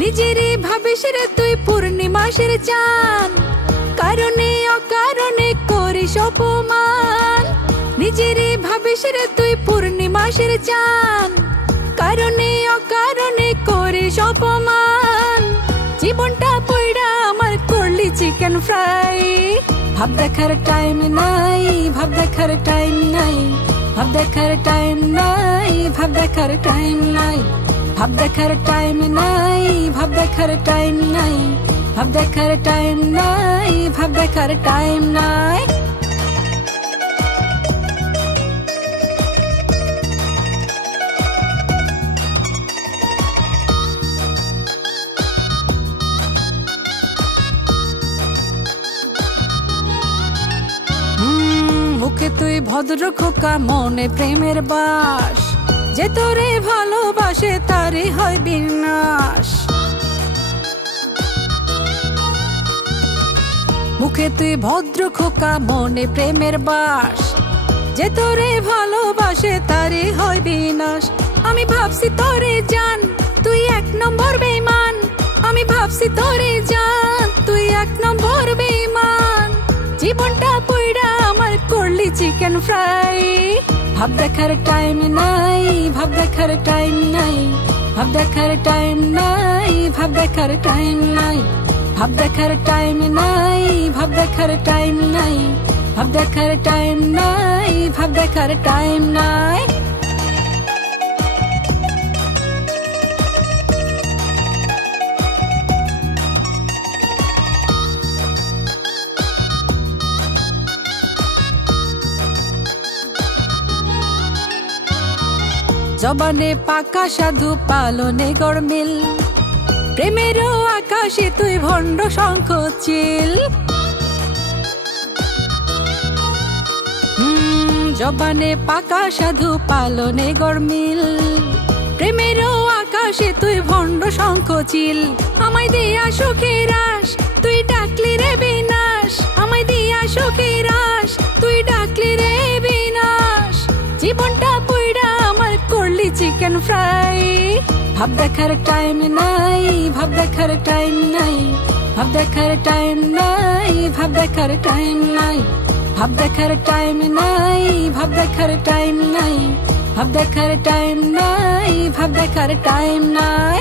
নিজেরে ভাবিস রে তুই পূর্ণিমাসের চাঁদ, কারণে অকারণে করিস অপমান। নিজেরে ভাবিস রে তুই পূর্ণিমাসের চাঁদ, কারণে অকারণে করিস অপমান। জীবনটা পয়ড়া আমার করলি চিকেন ফ্রাই। ভাব দেখার টাইম নাই, ভাব দেখার টাইম নাই, ভাব দেখার টাইম নাই, ভাব দেখার টাইম নাই, ভাব দেখার টাইম নাই, ভাব দেখার টাইম নাই, ভাব দেখার টাইম নাই, ভাব দেখার টাইম নাই। মুখে তুই ভদ্র খোকা, মনে প্রেমের বাস, যে তোরে ভালোবাসে তারে হয় বিনাশ। মুখে তুই ভদ্র খোকা, মনে প্রেমের বাস, যে তোরে ভালোবাসে তারে হয় বিনাশ। আমি ভাবছি তোরে জান, তুই এক নম্বর বেঈমান। আমি ভাবছি তোরে জান, তুই এক নম্বর বেঈমান। জীবনটা পয়ড়া আমার করলি চিকেন ফ্রাই। ভাব দেখার টাইম নাই, ভাব দেখার টাইম নাই, ভাব দেখার টাইম নাই, ভাব দেখার টাইম নাই, ভাব দেখার টাইম নাই, ভাব দেখার টাইম নাই, ভাব দেখার টাইম নাই, ভাব দেখার টাইম নাই। জবানে পাকা সাধু, পালনে গরমিল, প্রেমেরও আকাশে তুই ভণ্ড শঙ্খ চিল। জবানে পাকা সাধু, পালনে গরমিল, প্রেমেরও আকাশে তুই ভণ্ড শঙ্খ চিল। আমায় দিয়া সুখের আশ, তুই ডাকলি রে বিনাশ। আমায় দিয়া সুখের আশ, তুই ডাকলি রে বিনাশ। জীবনটা পয়ড়া আমার করলি চিকেন ফ্রাই। ভাব দেখার টাইম নাই, ভাব দেখার টাইম নাই, ভাব দেখার টাইম নাই, ভাব দেখার টাইম নাই, ভাব দেখার টাইম নাই, ভাব দেখার টাইম নাই, ভাব দেখার টাইম নাই, ভাব দেখার টাইম নাই।